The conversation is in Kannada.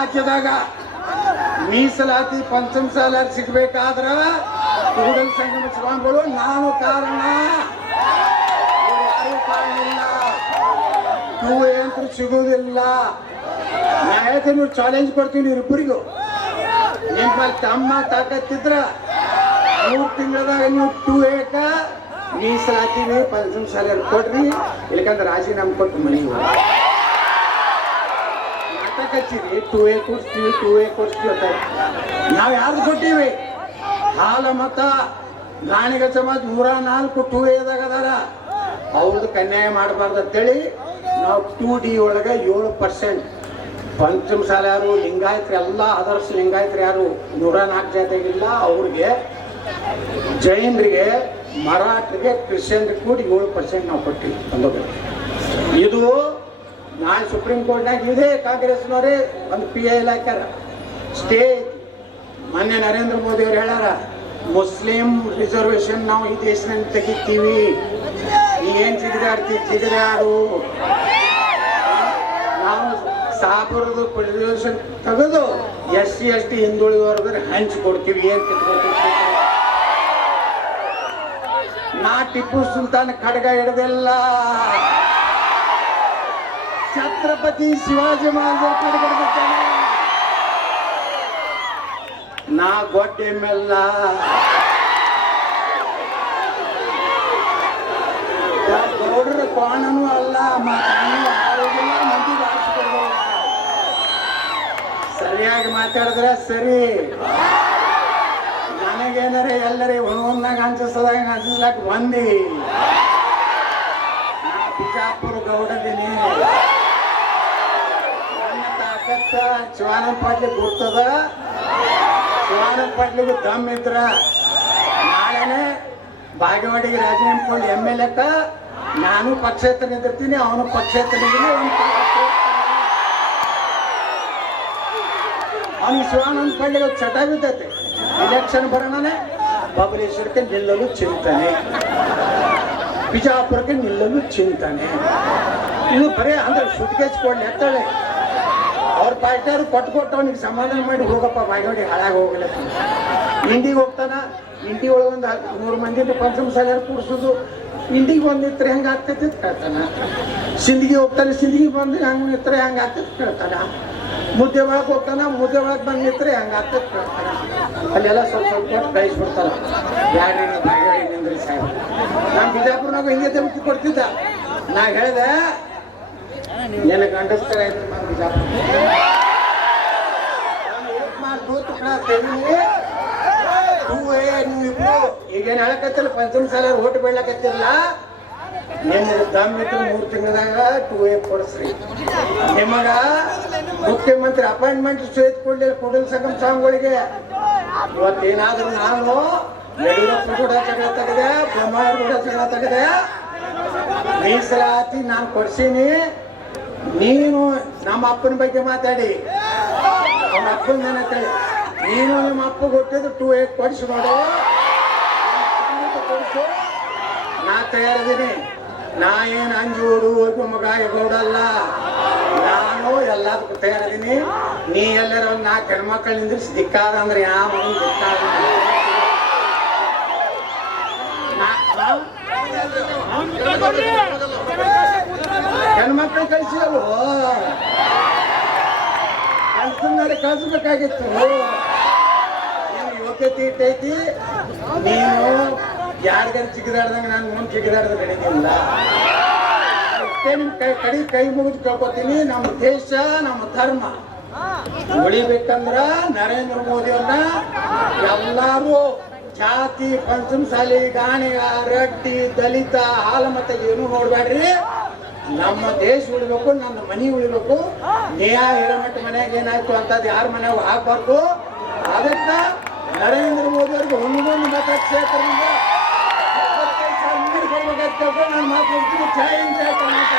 ರಾಜ್ಯದಾಗ ಮೀಸಲಾತಿ ಪಂಚಮಸಾಲ ಸಿಗ್ಬೇಕಾದ್ರ ಕೂಡಲ ಸಂಗಮ ಸ್ವಾಮಿಗಳು ನಾನು ಕಾರಣ, ಯಾರು ಕಾರಣ ಇಲ್ಲ. ನೀವು ಏನಂತೂ ಸಿಗುವುದಿಲ್ಲ. ನಾಯಕ ನೀವು ಚಾಲೆಂಜ್ ಕೊಡ್ತೀನಿ ಇಬ್ಬರಿಗೂ. ನಿಮ್ಮಲ್ಲಿ ತಮ್ಮ ತಾಕತ್ತಿದ್ರ 3 ತಿಂಗಳದಾಗ ನೀವು 2A ಮೀಸಲಾತಿ ಪಂಚಮಸಾಲ ಕೊಡ್ರಿ, ಇಲ್ಲಕಂದ್ರೆ ರಾಜೀನಾಮೆ ಕೊಟ್ಟು ಮನೆಗೆ ನಾಟಕ ಹಚ್ಚಿರಿ. 2A ಕೊಡ್ಸ್ತೀವಿ ಅಂತ ನಾವು ಯಾರು ಕೊಟ್ಟಿವಿ? ಹಾಲ ಮತ ಗಾಣಿಗ ಸಮಾಜ 104 2Aದಾಗ ಅದಾರ. ಅವ್ರದ್ದು ಕನ್ಯಾಯ ಮಾಡಬಾರ್ದು ಅಂತೇಳಿ ನಾವು 2D ಒಳಗೆ 7% ಪಂಚಮಸಾಲ ಯಾರು ಲಿಂಗಾಯತ್ರಿ ಎಲ್ಲ ಅದರ್ಸ್ ಲಿಂಗಾಯತ್ರಿ ಯಾರು 104 ಜಾತಿಯಾಗಿಲ್ಲ. ಅವ್ರಿಗೆ ಜೈನರಿಗೆ, ಮರಾಠರಿಗೆ, ಕ್ರಿಶ್ಚಿಯನ್ರಿಗೆ ಕೂಡಿ 7% ನಾವು ಕೊಟ್ಟಿವಿ ಅಂದೋಬೇಕು. ಇದು ನಾಳೆ ಸುಪ್ರೀಂ ಕೋರ್ಟ್ನಾಗ ಇದೆ. ಕಾಂಗ್ರೆಸ್ನವರೇ ಒಂದು PI ಹಾಕ್ಯಾರ ಸ್ಟೇ. ಮೊನ್ನೆ ನರೇಂದ್ರ ಮೋದಿ ಅವರು ಹೇಳ್ಯಾರ, ಮುಸ್ಲಿಂ ರಿಸರ್ವೇಶನ್ ನಾವು ಈ ದೇಶದಲ್ಲಿ ತೆಗಿತೀವಿ. ಈಗೇನು ಜಿಗಿದಾಡು ನಾವು ಸಾಬರದ ರಿಸರ್ವೇಶನ್ ತೆಗೆದು SC ST ಹಿಂದುಳಿದವರೆದ್ರೆ ಹಂಚಿಕೊಡ್ತೀವಿ. ಏನ್ ಕಿತ್ಕೊಡ್ತೀವಿ? ನಾ ಟಿಪ್ಪು ಸುಲ್ತಾನ್ ಖಡ್ಗ ಹಿಡ್ದಿಲ್ಲ, ಛತ್ರಪತಿ ಶಿವಾಜಿ ಮಹಾರಾಜ ಖಡ್ಗ ಹಿಡ್ದಿದ್ದಾನೆ. ನಾ ಗೊಡ್ಡೆ ಮೇಲ್ಲ ಗೌಡ್ರ ಕೋಣನೂ ಅಲ್ಲ, ಮಂದಿ ಬಾರಿಸ್ಕೊಡ್ಬೋದ. ಸರಿಯಾಗಿ ಮಾತಾಡಿದ್ರೆ ಸರಿ. ನನಗೇನಾರೆ ಎಲ್ಲರೇ ಒಂದಾಗ ಹಂಚಿಸದಾಗ ಹಂಚಿಸ್ಲಾಕ ಬಂದಿ. ನಾ ಬಿಜಾಪುರ ಗೌಡದೀನಿ. ನನ್ನ ತಾಕತ್ತ ಶಿವಾನಂದ ಪಾಟ್ಲಿ ಗುರ್ತದ. ಶಿವಾನಂದ ಪಾಟ್ಲಿಗೆ ದಮ್ ಇದ್ರ ನಾಳೆನೆ ಬಾಗೇವಾಡಿಗೆ ರಾಜೀನಾಮೆ ಕೊಂಡು MLA ನಾನು ಪಕ್ಷೇತರ ನಿಂದಿರ್ತೀನಿ, ಅವನು ಪಕ್ಷೇತರ ಅವನಿಗೆ ಶಿವಾನಂದ ಪಾಟ್ಲಿಗೆ ಚಟ ಬಿದ್ದೈತೆ. ಇಲೆಕ್ಷನ್ ಬರೋಣನೆ ಬಬಲೇಶ್ವರಕ್ಕೆ ನಿಲ್ಲಲು ಚಿಂತನೆ, ಬಿಜಾಪುರಕ್ಕೆ ನಿಲ್ಲಲು ಚಿಂತನೆ. ಇದು ಬರೀ ಅಂದ್ರೆ ಸುಟ್ಕೇಸ್ಕೊಂಡು ಎತ್ತಾಳೆ. ಅವ್ರ ಪಾರ್ಟಿಯವ್ರು ಕೊಟ್ಟು ಅವನಿಗೆ ಸಮಾಧಾನ ಮಾಡಿ ಹೋಗಪ್ಪ ಬಾಗೇವಾಡಿ ಹಾಳಾಗಿ ಹೋಗಲ್ಲ. ಇಂಡಿಗೆ ಹೋಗ್ತಾನ, ಇಂಡಿ ಒಳಗೊಂದು 100 ಮಂದಿ ಪಂಚಮಸಾಲ ಕೂಡಿಸೋದು. ಇಂಡಿಗೆ ಬಂದು ನಿತ್ರೆ ಹೆಂಗೆ ಆಗ್ತೈತಿ ಕೇಳ್ತಾನ. ಸಿಂದಗಿ ಹೋಗ್ತಾನೆ, ಸಿಂದಗಿ ಬಂದು ಹಂಗೆ ನಿತ್ರೆ ಹೆಂಗೆ ಆಗ್ತೈತಿ ಕೇಳ್ತಾನ. ಮುದ್ದೆ ಒಳಗೆ ಹೋಗ್ತಾನ, ಮುದ್ದೆ ಒಳಗೆ ಬಂದು ನಿತ್ರೆ ಹೆಂಗೆ ಆಗ್ತೈತಿ ಕೇಳ್ತಾನ. ಅಲ್ಲೆಲ್ಲ ಸ್ವಲ್ಪ ಕೊಟ್ಟು ಕಳಿಸ್ಬಿಡ್ತಾರ. ಯಾರೇ ಬಾಗೇವಾಡಿ ನಿಂದ್ರಿ ಸಾಹೇಬ್. ನಮ್ಮ ಬಿಜಾಪುರನಾಗ ಹಿಂಗೆ ತೆಗೆದು ಕೊಡ್ತಿದ್ದ. ನಾ ಹೇಳಿದೆ ಏನ ಗಂಡಸ್ತರ ಆಯ್ತು ನಮ್ಮ ಬಿಜಾಪುರ ನೀವಿಬ್ರು ಈಗೇನು ಹೇಳಕತ್ತಿಲ್ಲ, ಪಂಚಮಸಾಲ ಓಟ್ ಬೀಳಕತ್ತಿರಲ್ಲ. ನಿನ್ನ ದಮ್ ಇಟ್ಟು 3 ತಿಂಗಳದಾಗ 2A ಕೊಡಿಸ್ರಿ. ನಿಮಗ ಮುಖ್ಯಮಂತ್ರಿ ಅಪಾಯಿಂಟ್ಮೆಂಟ್ ಸಹಿತ ಕೊಡ್ಲಿಲ್ಲ ಕೂಡಲ ಸಂಗಮ ಸ್ವಾಮಿಗಳಿಗೆ. ಇವತ್ತೇನಾದ್ರೂ ನಾನು ಯಡಿಯೂರಪ್ಪ ಕೂಡ ಜಗಳ ತೆಗೆದೆ, ಬೊಮ್ಮಾಯಿ ಕೂಡ ಜಗಳ ತೆಗೆದೆ. ಮೀಸಲಾತಿ ನಾನು ಕೊಡ್ಸೀನಿ. ನೀನು ನಮ್ಮ ಅಪ್ಪನ ಬಗ್ಗೆ ಮಾತಾಡಿ, ನಮ್ಮ ಅಪ್ಪನ ನನ್ನ ನೀನು ನಿಮ್ಮ ಅಪ್ಪ ಕೊಟ್ಟಿದ್ದು 2A ಕೊಡಿಸಿ ನೋಡು. ಕೊಡಿಸು, ನಾ ತಯಾರಿದ್ದೀನಿ. ನಾ ಏನು ಅಂಜೂರು ಹೋಗಿ ಮಗ ಗೌಡಲ್ಲ. ನಾನು ಎಲ್ಲದಕ್ಕೂ ತಯಾರಿದ್ದೀನಿ. ನೀ ಎಲ್ಲರ ಒಂದು 4 ಹೆಣ್ಮಕ್ಳು ನಿಂದ್ರಿಸಿ ದಿಕ್ಕಾದ ಅಂದ್ರೆ ಯಾವ ದಿಕ್ಕಾದ ಹೆಣ್ಮಕ್ಳು ಕಳಿಸಿದವು ಕಳ್ಸಂದ್ರೆ ಕಳ್ಸ್ಬೇಕಾಗಿತ್ತು. ಯೋಗ್ಯತೆ ಇಟ್ಟೈತಿ. ನೀನು ಯಾರಿಗಾರು ಜಿಗಿದಾಡ್ದಂಗೆ ನಾನು ಮುಂದೆ ಜಿಗಿದಾಡ್ದ ನಡೆದಿಲ್ಲ. ನಿಮ್ ಕೈ ಮುಗಿದು ಕೇಳ್ಕೊತೀನಿ. ನಮ್ಮ ದೇಶ, ನಮ್ಮ ಧರ್ಮ ಉಳಿಬೇಕಂದ್ರ ನರೇಂದ್ರ ಮೋದಿ ಅವ್ರನ್ನ ಎಲ್ಲಾರು ಜಾತಿ, ಪಂಚಮಸಾಲಿ, ಗಾಣಿಗ, ರೆಡ್ಡಿ, ದಲಿತ, ಹಾಲಮತ ಏನು ನೋಡ್ಬೇಡ್ರಿ. ನಮ್ಮ ದೇಶ ಉಳಿಬೇಕು, ನನ್ನ ಮನೆ ಉಳಿಬೇಕು. ನ್ಯಾಯ ಹಿರಮಠ ಮನೆಯಾಗ ಏನಾಯ್ತು ಅಂತದ್ ಯಾರ ಮನೆಯಾಗ ಹಾಕ್ಬಾರ್ದು. ಅದಕ್ಕ ನರೇಂದ್ರ ಮೋದಿ ಅವ್ರಿಗೆ 1 ಮತಕ್ಷೇತ್ರದಿಂದ 25,000 ನಾನು ಮಾತಾಡ್ತೀನಿ. ಜೈ ಹಿಂದ್, ಜೈ ಕರ್ನಾಟಕ.